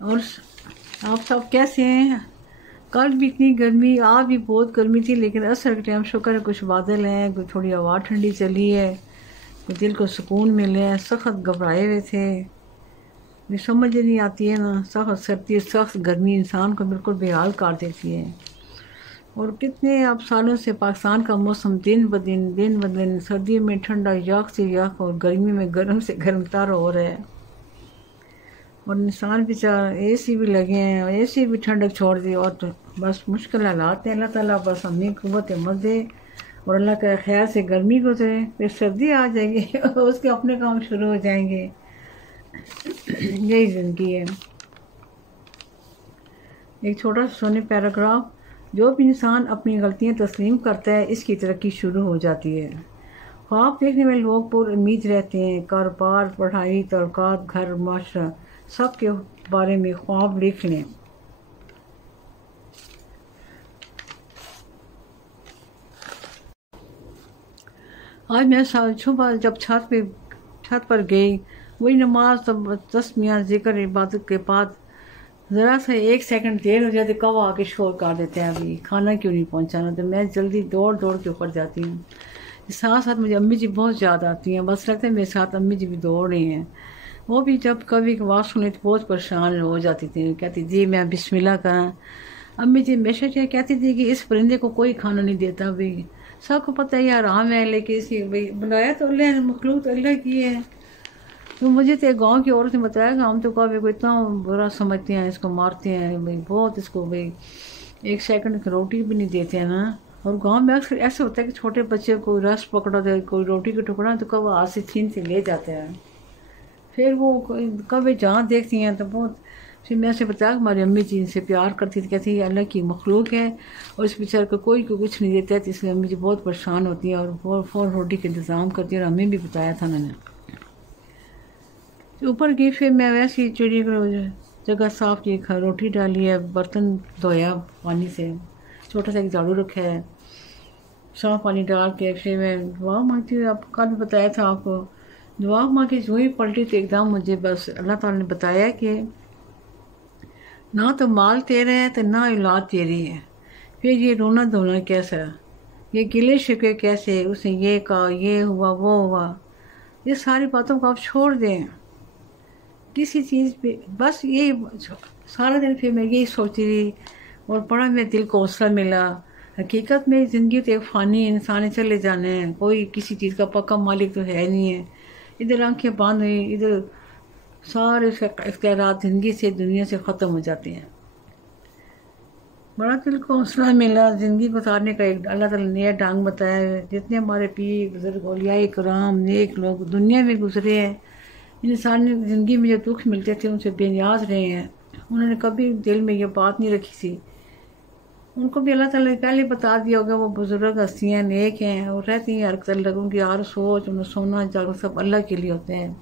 اور آپ سب کیسے ہیں؟ کل بھی اتنی گرمی، آج بھی بہت گرمی تھی، لیکن عصر کے ٹائم شکر ہے کچھ بادل ہیں، کوئی تھوڑی ہوا ٹھنڈی چلی ہے، کوئی دل کو سکون ملے ہیں۔ سخت گھبرائے ہوئے تھے، مجھے سمجھ نہیں آتی ہے نا، سخت سردی سخت گرمی انسان کو بالکل بے حال کر دیتی ہے۔ اور کتنے اب سالوں سے پاکستان کا موسم دن بدن سردیوں میں ٹھنڈا یخ سے یخ اور گرمی میں گرم سے گرم تر ہو رہا ہے، اور انسان بیچارہ اے سی بھی لگے ہیں اور اے سی بھی ٹھنڈک چھوڑ دی، اور تو بس مشکل حالات ہیں۔ اللہ تعالیٰ بس ہمیں قوت ہمت دے اور اللہ کا خیر سے گرمی گزرے، پھر سردی آ جائے گی اس کے اپنے کام شروع ہو جائیں گے۔ یہی زندگی ہے۔ ایک چھوٹا سا سونی پیراگراف، جو بھی انسان اپنی غلطیاں تسلیم کرتا ہے اس کی ترقی شروع ہو جاتی ہے۔ خواب دیکھنے والے لوگ پر امید رہتے ہیں، کاروبار، پڑھائی، تعلقات، گھر، معاشرہ، سب کے بارے میں خواب لکھ لیں۔ آج میں صبح جب چھت پر گئی، وہی نماز تسمیہ ذکر عبادت کے بعد ذرا سا 1 سیکنڈ دیر ہو جاتی، کب آ کے شور کر دیتے ہیں ابھی کھانا کیوں نہیں پہنچانا، تو میں جلدی دوڑ کے اوپر جاتی ہوں۔ ساتھ ساتھ مجھے امی جی بہت یاد آتی ہیں، بس لگتا ہے میرے ساتھ امی جی بھی دوڑ رہی ہیں۔ وہ بھی جب کبھی آواز سنی تو بہت پریشان ہو جاتی تھی، کہتی جی میں بسم اللہ کریں۔ امی جی ہمیشہ کہتی تھی کہ اس پرندے کو کوئی کھانا نہیں دیتا، بھی سب کو پتہ ہے یہ آرام ہے، لیکن اسی بنایا تو اللہ نے، مخلوق تو اللہ کی ہے۔ تو مجھے تو ایک گاؤں کی عورت نے بتایا کہ ہم تو کبھی کو اتنا برا سمجھتے ہیں، اس کو مارتے ہیں بھائی، بہت اس کو بھائی 1 سیکنڈ کی روٹی بھی نہیں دیتے ہیں نا۔ اور گاؤں میں اکثر ایسے ہوتا ہے کہ چھوٹے بچے کو رس پکڑا دے، کوئی روٹی کا ٹکڑا تو کب ہاتھ سے چھین سے لے جاتے ہیں، پھر وہ کبھی جہاں دیکھتی ہیں تو بہت، پھر میں سے بتایا کہ ہماری امی جی ان سے پیار کرتی تھی، کہتی یہ اللہ کی مخلوق ہے اور اس بیچارے کو کوئی کچھ نہیں دیتا ہے، تو اس لیے امی جی بہت پریشان ہوتی ہیں اور فوراً روٹی کا انتظام کرتی ہیں، اور ہمیں بھی بتایا تھا میں نے۔ اوپر گئی، پھر میں ویسے ہی چڑی کو جگہ صاف کی، روٹی ڈالی ہے، برتن دھویا پانی سے، چھوٹا سا ایک جھاڑو رکھا ہے، صاف پانی ڈال کے پھر میں دعا مانگتی ہوں۔ آپ کل بھی بتایا تھا آپ کو، دعا مانگی جو ہی پلٹی تو ایک دم مجھے بس اللہ تعالیٰ نے بتایا کہ نہ تو مال تیرا ہے تو نہ اولاد تیری ہے، پھر یہ رونا دھونا کیسا، یہ گلے شکوے کیسے، اس نے یہ کہا، یہ ہوا وہ ہوا، یہ ساری باتوں کو آپ چھوڑ دیں کسی چیز پہ، بس یہ سارا دن پھر میں یہی سوچتی رہی، اور بڑا میرے دل کو حوصلہ ملا۔ حقیقت میں زندگی تو ایک فانی، انسان چلے جانے ہیں، کوئی کسی چیز کا پکا مالک تو ہے نہیں ہے۔ ادھر آنکھیں بند ہوئی، ادھر سارے اختیارات زندگی سے، دنیا سے ختم ہو جاتے ہیں۔ بڑا دل کو حوصلہ ملا، زندگی گزارنے کا ایک اللہ تعالیٰ نے نیا ڈھنگ بتایا ہے۔ جتنے ہمارے پیر بزرگ اولیاء کرام نیک لوگ دنیا میں گزرے ہیں، انسانی زندگی میں جو دکھ ملتے تھے ان سے بے نیاز رہے ہیں، انہوں نے کبھی دل میں یہ بات نہیں رکھی تھی، ان کو بھی اللہ تعالیٰ نے پہلے بتا دیا ہوگا، وہ بزرگ ہستیاں نیک ہیں اور رہتی ہیں، ہر لوگوں کی ہر سوچ، انہیں سونا جاگنا سب اللہ کے لیے ہوتے ہیں۔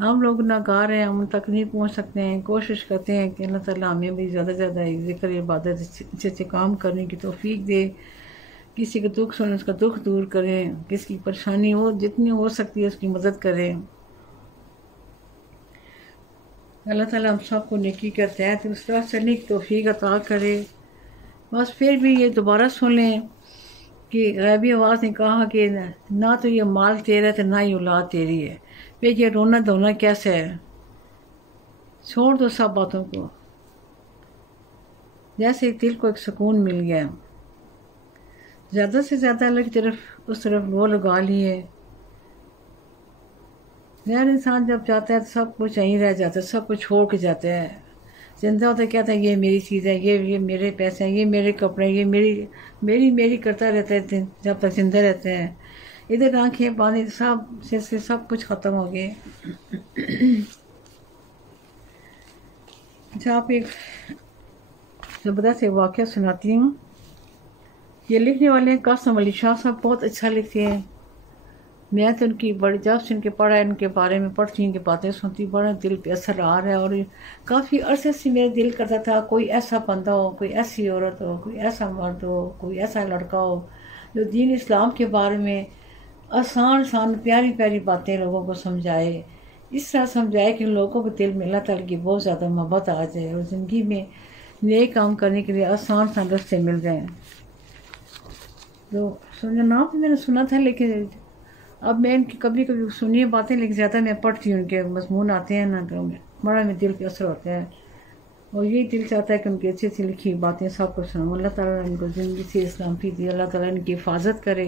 ہم لوگ گناہگار ہیں، ہم ان تک نہیں پہنچ سکتے ہیں، کوشش کرتے ہیں کہ اللہ تعالیٰ ہمیں بھی زیادہ سے زیادہ ذکر عبادت اچھے اچھے کام کرنے کی توفیق دے، کسی کا دکھ سنے اس کا دکھ دور کرے، کسی کی پریشانی ہو جتنی ہو سکتی ہے اس کی مدد کرے۔ اللہ تعالیٰ ہم سب کو نیکی کا تحت اس طرح چلنے کی توفیق عطا کرے۔ بس پھر بھی یہ دوبارہ سن لیں کہ غیبی آواز نے کہا کہ نہ تو یہ مال تیرا ہے تو نہ ہی اولاد تیری ہے، پھر یہ رونا دھونا کیسا ہے، چھوڑ دو سب باتوں کو، جیسے دل کو ایک سکون مل گیا، زیادہ سے زیادہ اللہ کی طرف اس طرف وہ لگا لیے۔ غیر انسان جب جاتا ہے تو سب کچھ یہیں رہ جاتا ہے، سب کچھ چھوڑ کے جاتا ہے، زندہ ہوتا ہے کہتا ہے یہ میری چیز ہے، یہ میرے پیسے ہیں، یہ میرے کپڑے، یہ میری کرتا رہتا ہے جب تک زندہ رہتا ہے۔ ادھر آنکھیں پانی سب کچھ ختم ہو گئے۔ اچھا، آپ ایک زبردست ایک واقعہ سناتی ہوں۔ یہ لکھنے والے قاسم علی شاہ صاحب بہت اچھا لکھتے ہیں، میں تو ان کی بڑی جب سے ان کے پڑھا ان کے بارے میں پڑھتی ان کی باتیں سنتی، بڑا دل پہ اثر آ رہا ہے، اور کافی عرصے سے میرا دل کرتا تھا کوئی ایسا بندہ ہو، کوئی ایسی عورت ہو، کوئی ایسا مرد ہو، کوئی ایسا لڑکا ہو جو دین اسلام کے بارے میں آسان پیاری پیاری باتیں لوگوں کو سمجھائے، اس طرح سمجھائے کہ لوگوں کے دل میں اللہ تعالیٰ کی بہت زیادہ محبت آ جائے اور زندگی میں نیک کام کرنے کے لیے آسان راستے مل جائیں. تو نام تو میں نے سنا تھا، لیکن اب میں ان کی کبھی کبھی سنی باتیں، لیکن زیادہ میں پڑھتی ہوں. ان کے مضمون آتے ہیں نا تو بڑا میں دل پہ اثر ہوتا ہے، اور یہی دل چاہتا ہے کہ ان کی اچھی اچھی لکھی باتیں سب کو سنوں. اللہ تعالیٰ ان کو زندگی سے سلامتی دی، اللہ تعالیٰ ان کی حفاظت کرے،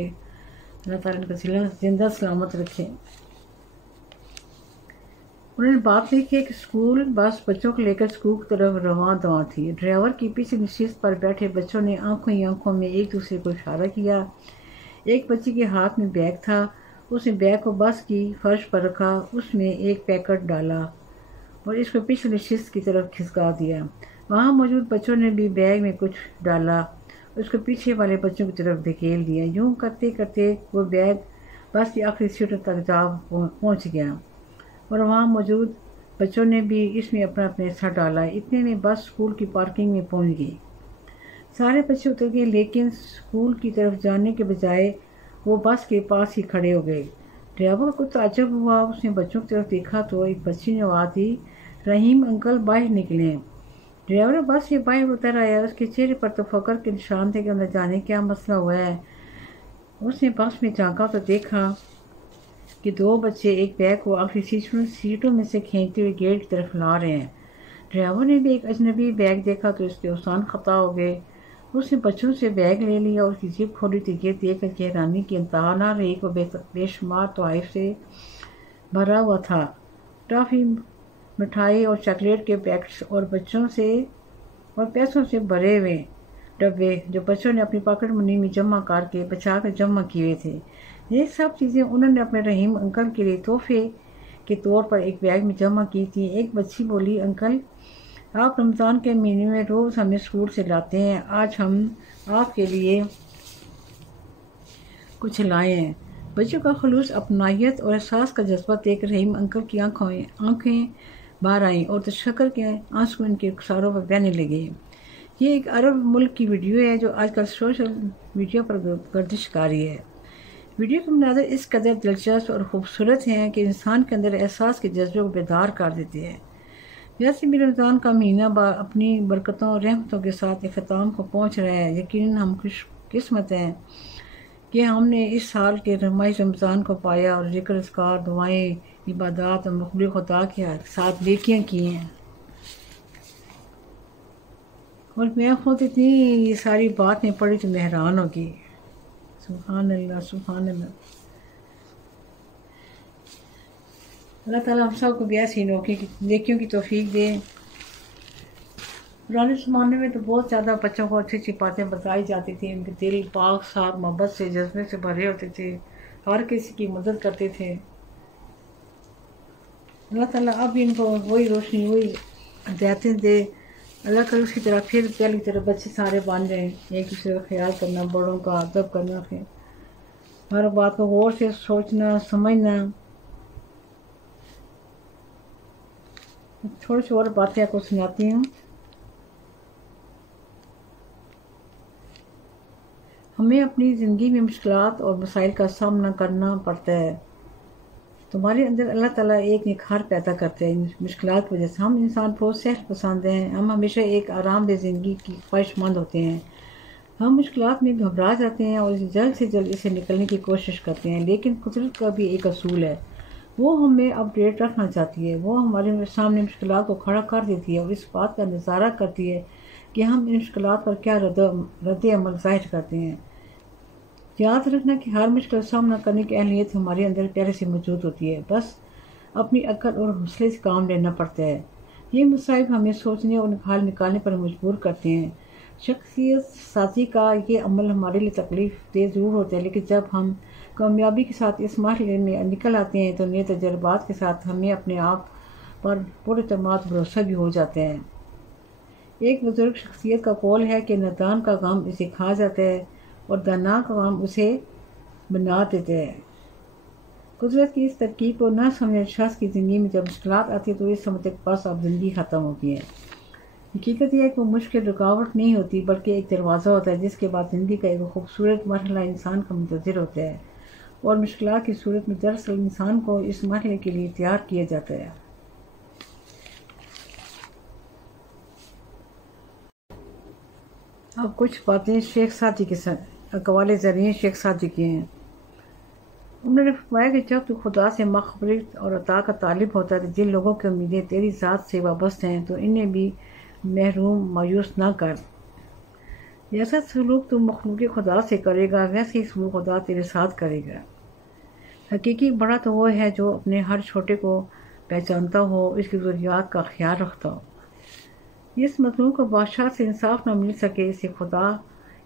اللہ تعالیٰ ان کو زندہ سلامت رکھے. انہوں نے بات لکھی ہے کہ اسکول بس بچوں کو لے کر اسکول کی طرف رواں دواں تھی. ڈرائیور کی پیچھے نشست پر بیٹھے بچوں نے آنکھوں ہی آنکھوں میں ایک دوسرے کو اشارہ کیا. ایک بچی کے ہاتھ میں بیگ تھا، اس نے بیگ کو بس کی فرش پر رکھا، اس میں ایک پیکٹ ڈالا اور اس کو پیچھے نشست کی طرف کھسکا دیا. وہاں موجود بچوں نے بھی بیگ میں کچھ ڈالا، اس کو پیچھے والے بچوں کی طرف دھکیل دیا. یوں کرتے کرتے وہ بیگ بس کی آخری سیٹوں تک جا پہنچ گیا اور وہاں موجود بچوں نے بھی اس میں اپنا حصہ ڈالا. اتنے میں بس اسکول کی پارکنگ میں پہنچ گئی. سارے بچے اتر گئے، لیکن اسکول کی طرف جانے کے بجائے وہ بس کے پاس ہی کھڑے ہو گئے. ڈرائیور کو تعجب ہوا. اس نے بچوں کی طرف دیکھا تو ایک بچی نے آواز دی، رحیم انکل باہر نکلیں. ڈرائیور بس سے باہر اتر آیا. اس کے چہرے پر تو فخر کے نشان تھے کہ نہ جانے کیا مسئلہ ہوا ہے. اس نے بس میں جھانکا تو دیکھا کہ دو بچے ایک بیگ کو آخری سیٹوں میں سے کھینچتے ہوئے گیٹ کی طرف لا رہے ہیں. ڈرائیور نے بھی ایک اجنبی بیگ دیکھا تو اس کے اوسان خطا ہو گئے. اس نے بچوں سے بیگ لے لیا اور اس کی جیب کھولی تو یہ دیکھ کر کہ حیرانی کی انتہا نہ رہی کو بے شمار تحائف سے بھرا ہوا تھا. ٹافی، مٹھائی اور چاکلیٹ کے پیکٹس اور بچوں سے اور پیسوں سے بھرے ہوئے ڈبے جو بچوں نے اپنی پاکٹ منی میں جمع کر کے بچا کر جمع کیے ہوئے تھے. یہ سب چیزیں انہوں نے اپنے رحیم انکل کے لیے تحفے کے طور پر ایک بیگ میں جمع کی تھی. ایک بچی بولی، انکل آپ رمضان کے مہینے میں روز ہمیں اسکول سے لاتے ہیں، آج ہم آپ کے لیے کچھ لائے ہیں. بچوں کا خلوص، اپنائیت اور احساس کا جذبہ دیکھ رحیم انکل کی آنکھیں باہر آئیں اور تشکر کے آنسو ان کے رخساروں پر بہنے لگے. یہ ایک عرب ملک کی ویڈیو ہے جو آج کل سوشل میڈیا پر گردش کاری ہے. ویڈیو کے مناظر اس قدر دلچسپ اور خوبصورت ہیں کہ انسان کے اندر احساس کے جذبے کو بیدار کر دیتے ہیں. ویسے بھی رمضان کا مہینہ اپنی برکتوں اور رحمتوں کے ساتھ اختتام کو پہنچ رہا ہے. یقیناً ہم خوش قسمت ہیں کہ ہم نے اس سال کے ماہ رمضان کو پایا اور ذکر اذکار، دعائیں، عبادات اور مخلوق خدا کے ساتھ نیکیاں کی ہیں. اور میں خود اتنی یہ ساری بات میں پڑھی تو میں حیران ہوگی. سبحان اللہ، سبحان اللہ. اللہ تعالیٰ ہم سب کو بھی ایسی نیکیوں کی توفیق دے. پرانے زمانے میں تو بہت زیادہ بچوں کو اچھی اچھی باتیں بتائی جاتی تھیں. ان کے دل پاک صاف محبت سے، جذبے سے بھرے ہوتے تھے، ہر کسی کی مدد کرتے تھے. اللہ تعالیٰ اب ان کو وہی روشنی، وہی ہدایتیں دے. اللہ کرے اس کی طرح پھر پہلی طرح بچے سارے بن جائیں. ایک دوسرے کا خیال کرنا، بڑوں کا ادب کرنا، پھر ہر بات کو غور سے سوچنا، سمجھنا. تھوڑی سی اور باتیں آپ کو سناتی ہوں. ہمیں اپنی زندگی میں مشکلات اور مسائل کا سامنا کرنا پڑتا ہے. تمہارے اندر اللہ تعالیٰ ایک نکھار پیدا کرتے ہیں مشکلات کی وجہ سے. ہم انسان بہت صحت پسند ہیں. ہم ہمیشہ ایک آرام دہ زندگی کی خواہش مند ہوتے ہیں. ہم مشکلات میں گھبرا جاتے ہیں اور جلد سے جلد اسے نکلنے کی کوشش کرتے ہیں. لیکن قدرت کا بھی ایک اصول ہے، وہ ہمیں اپڈیٹ رکھنا چاہتی ہے. وہ ہمارے سامنے مشکلات کو کھڑا کر دیتی ہے اور اس بات کا نظارہ کرتی ہے کہ ہم ان مشکلات پر کیا رد عمل ظاہر کرتے ہیں. یاد رکھنا کہ ہر مشکل کا سامنا کرنے کی اہلیت ہمارے اندر پہلے سے موجود ہوتی ہے، بس اپنی عقل اور حوصلے سے کام لینا پڑتا ہے. یہ مصائب ہمیں سوچنے اور حل نکالنے پر مجبور کرتے ہیں. شخصیت سازی کا یہ عمل ہمارے لیے تکلیف دہ ضرور ہوتا ہے، لیکن جب ہم کامیابی کے ساتھ اس مرحلے میں نکل آتے ہیں تو نئے تجربات کے ساتھ ہمیں اپنے آپ پر پورے اعتماد بھروسہ بھی ہو جاتا ہے. ایک بزرگ شخصیت کا قول ہے کہ نادان کا غم اسے کھا جاتا ہے اور دانا کا غم اسے بنا دیتا ہے. قدرت کی اس ترکیب کو نہ سمجھنے شخص کی زندگی میں جب مشکلات آتی ہے تو یہ سمجھتے کہ بس اب زندگی ختم ہوتی ہے. حقیقت یہ ہے کہ وہ مشکل رکاوٹ نہیں ہوتی بلکہ ایک دروازہ ہوتا ہے جس کے بعد زندگی کا ایک خوبصورت مرحلہ انسان کا منتظر ہوتا ہے. اور مشکلات کی صورت میں دراصل انسان کو اس مرحلے کے لیے تیار کیا جاتا ہے۔ اب کچھ باتیں شیخ سعدی کے ساتھ اقوال زرعی شیخ سعدی کی ہیں۔ انہوں نے فرمایا کہ جب تو خدا سے مغفرت اور عطا کا طالب ہوتا ہے تو جن لوگوں کی امیدیں تیری ذات سے وابستہ ہیں تو انہیں بھی محروم مایوس نہ کر۔ جیسا سلوک تو مخلوق خدا سے کرے گا ویسے ہی سلوک خدا تیرے ساتھ کرے گا۔ حقیقی بڑا تو وہ ہے جو اپنے ہر چھوٹے کو پہچانتا ہو، اس کی ضروریات کا خیال رکھتا ہو۔ جس مظلوم کو بادشاہ سے انصاف نہ مل سکے اسے خدا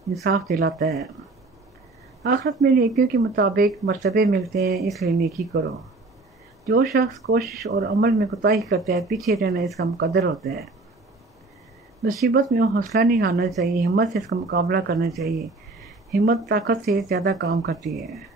انصاف دلاتا ہے۔ آخرت میں نیکیوں کے مطابق مرتبے ملتے ہیں، اس لیے نیکی کرو۔ جو شخص کوشش اور عمل میں کوتاہی کرتا ہے پیچھے رہنا اس کا مقدر ہوتا ہے۔ مصیبت میں حوصلہ نہیں ہارنا چاہیے، ہمت سے اس کا مقابلہ کرنا چاہیے۔ ہمت طاقت سے زیادہ کام کرتی ہے۔